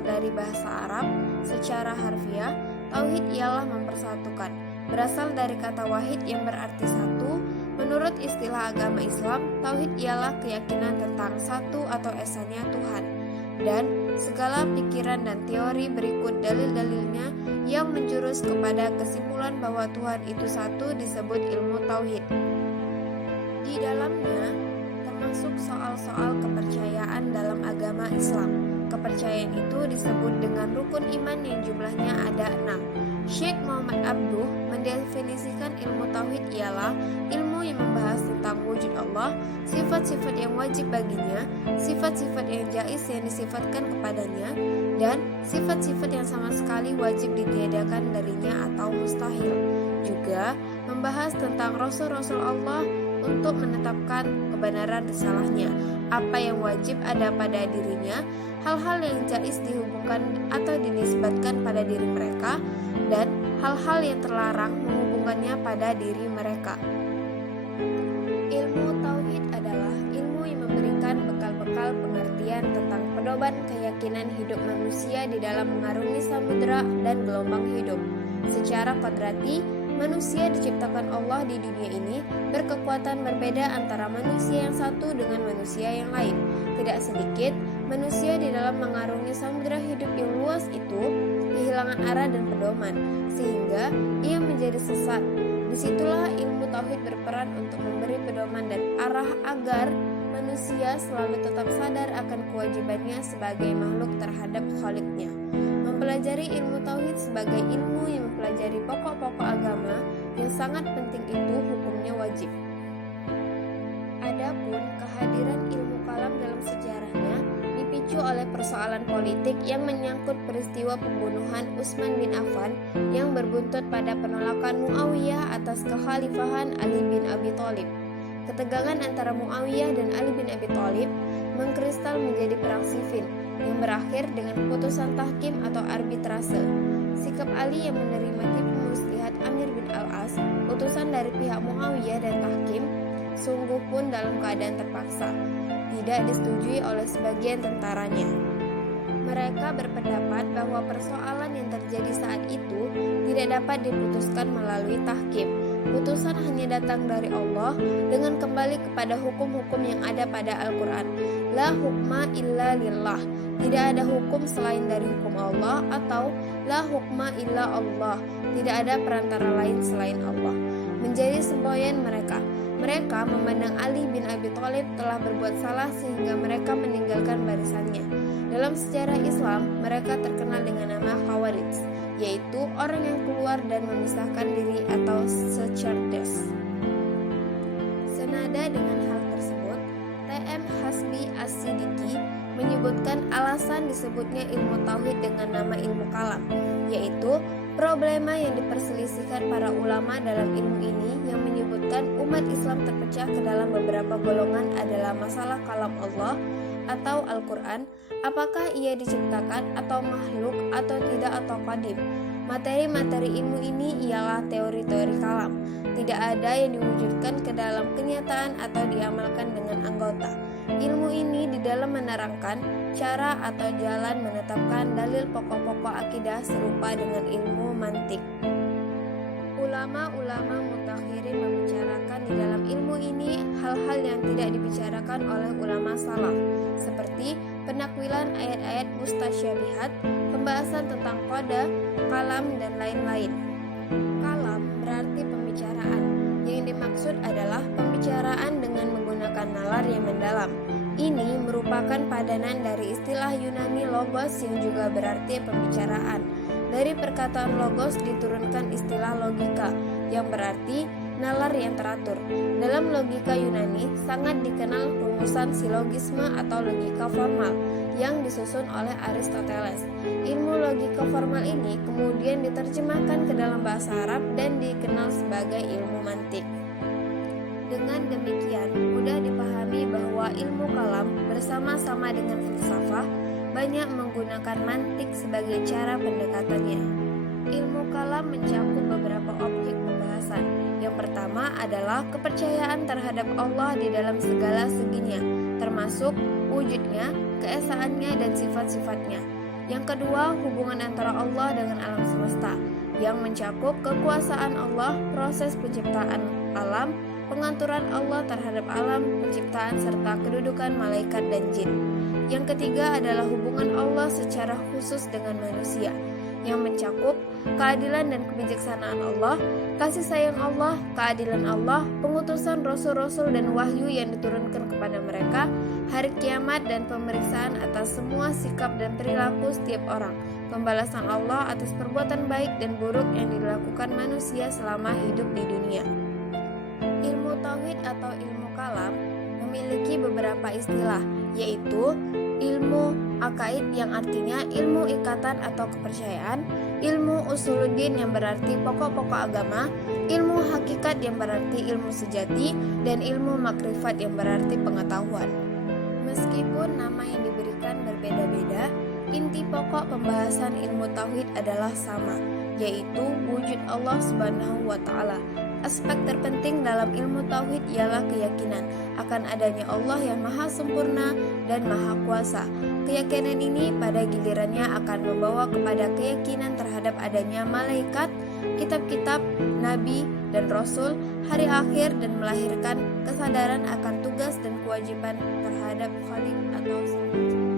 berasal dari bahasa Arab. Secara harfiah, tauhid ialah mempersatukan. Berasal dari kata wahid yang berarti satu. Menurut istilah agama Islam, tauhid ialah keyakinan tentang satu atau esanya Tuhan. Dan segala pikiran dan teori berikut dalil-dalilnya yang menjurus kepada kesimpulan bahwa Tuhan itu satu disebut ilmu tauhid. Di dalamnya termasuk soal-soal kepercayaan dalam agama Islam. Kepercayaan itu disebut dengan rukun iman yang jumlahnya ada 6. Syekh Muhammad Abduh mendefinisikan ilmu tauhid ialah ilmu yang membahas tentang wujud Allah, sifat-sifat yang wajib baginya, sifat-sifat yang jaiz yang disifatkan kepadanya, dan sifat-sifat yang sama sekali wajib ditiadakan darinya atau mustahil. Juga membahas tentang rasul-rasul Allah untuk menetapkan kebenaran risalahnya, apa yang wajib ada pada dirinya, hal-hal yang jaiz dihubungkan atau dinisbatkan pada diri mereka, dan hal-hal yang terlarang menghubungkannya pada diri mereka. Ilmu tauhid adalah ilmu yang memberikan bekal-bekal pengertian tentang pedoman keyakinan hidup manusia di dalam mengarungi samudera dan gelombang hidup. Secara kodrati, manusia diciptakan Allah di dunia ini berkekuatan berbeda antara manusia yang satu dengan manusia yang lain. Tidak sedikit manusia di dalam mengarungi samudera hidup yang luas itu kehilangan arah dan pedoman, sehingga ia menjadi sesat. Disitulah ilmu tauhid berperan untuk memberi pedoman dan arah agar manusia selalu tetap sadar akan kewajibannya sebagai makhluk terhadap Khalik-Nya. Mempelajari ilmu tauhid sebagai ilmu yang mempelajari pokok-pokok agama yang sangat penting itu hukumnya wajib. Adapun kehadiran ilmu kalam dalam sejarahnya dipicu oleh persoalan politik yang menyangkut peristiwa pembunuhan Utsman bin Affan yang berbuntut pada penolakan Muawiyah atas kekhalifahan Ali bin Abi Thalib. Ketegangan antara Muawiyah dan Ali bin Abi Thalib mengkristal menjadi perang sifil yang berakhir dengan keputusan tahkim atau arbitrase. Sikap Ali yang menerima tipu muslihat Amir bin Al-As, utusan dari pihak Muawiyah dan tahkim, sungguh pun dalam keadaan terpaksa, tidak disetujui oleh sebagian tentaranya. Mereka berpendapat bahwa persoalan yang terjadi saat itu tidak dapat diputuskan melalui tahkim. Putusan hanya datang dari Allah dengan kembali kepada hukum-hukum yang ada pada Al-Quran. La hukma illa lillah. Tidak ada hukum selain dari hukum Allah, atau la hukma illa Allah. Tidak ada perantara lain selain Allah. Menjadi semboyan mereka. Mereka memandang Ali bin Abi Thalib telah berbuat salah sehingga mereka meninggalkan barisannya. Dalam sejarah Islam, mereka terkenal dengan nama Khawarij, yaitu orang yang keluar dan memisahkan diri atau secerdas. Senada dengan hal tersebut, T.M. Hasbi As-Siddiqi menyebutkan alasan disebutnya ilmu tauhid dengan nama ilmu kalam, yaitu problema yang diperselisihkan para ulama dalam ilmu ini yang menyebutkan umat Islam terpecah ke dalam beberapa golongan adalah masalah kalam Allah atau Al-Quran, apakah ia diciptakan atau makhluk atau tidak atau qadim. Materi-materi ilmu ini ialah teori-teori kalam, tidak ada yang diwujudkan ke dalam kenyataan atau diamalkan dengan anggota. Ilmu ini di dalam menerangkan cara atau jalan menetapkan dalil pokok-pokok akidah serupa dengan ilmu mantik. Ulama-ulama mutakhirin membicarakan di dalam ilmu ini hal-hal yang tidak dibicarakan oleh ulama salaf, seperti penakwilan ayat-ayat mustasyabihat, pembahasan tentang qada, kalam, dan lain-lain. Kalam berarti pembicaraan. Yang dimaksud adalah pembicaraan dengan menggunakan nalar yang mendalam. Ini merupakan padanan dari istilah Yunani logos yang juga berarti pembicaraan. Dari perkataan logos diturunkan istilah logika yang berarti nalar yang teratur. Dalam logika Yunani sangat dikenal rumusan silogisme atau logika formal yang disusun oleh Aristoteles. Ilmu logika formal ini kemudian diterjemahkan ke dalam bahasa Arab dan dikenal sebagai ilmu mantik. Dengan demikian, mudah dipahami bahwa ilmu kalam bersama-sama dengan filsafah banyak menggunakan mantik sebagai cara pendekatannya. Ilmu kalam mencakup beberapa objek pembahasan. Yang pertama adalah kepercayaan terhadap Allah di dalam segala seginya, termasuk wujudnya, keesaannya, dan sifat-sifatnya. Yang kedua, hubungan antara Allah dengan alam semesta, yang mencakup kekuasaan Allah, proses penciptaan alam, pengaturan Allah terhadap alam penciptaan, serta kedudukan malaikat dan jin. Yang ketiga adalah hubungan Allah secara khusus dengan manusia, yang mencakup keadilan dan kebijaksanaan Allah, kasih sayang Allah, keadilan Allah, pengutusan rasul-rasul dan wahyu yang diturunkan kepada mereka, hari kiamat dan pemeriksaan atas semua sikap dan perilaku setiap orang, pembalasan Allah atas perbuatan baik dan buruk yang dilakukan manusia selama hidup di dunia. Ilmu tauhid atau ilmu kalam memiliki beberapa istilah, yaitu ilmu akaid yang artinya ilmu ikatan atau kepercayaan, ilmu usuluddin yang berarti pokok-pokok agama, ilmu hakikat yang berarti ilmu sejati, dan ilmu makrifat yang berarti pengetahuan. Meskipun nama yang diberikan berbeda-beda, inti pokok pembahasan ilmu tauhid adalah sama, yaitu wujud Allah Subhanahu wa Ta'ala. Aspek terpenting dalam ilmu tauhid ialah keyakinan akan adanya Allah yang maha sempurna dan maha kuasa. Keyakinan ini pada gilirannya akan membawa kepada keyakinan terhadap adanya malaikat, kitab-kitab, nabi, dan rasul, hari akhir, dan melahirkan kesadaran akan tugas dan kewajiban terhadap Khalik atau Sang Pencipta.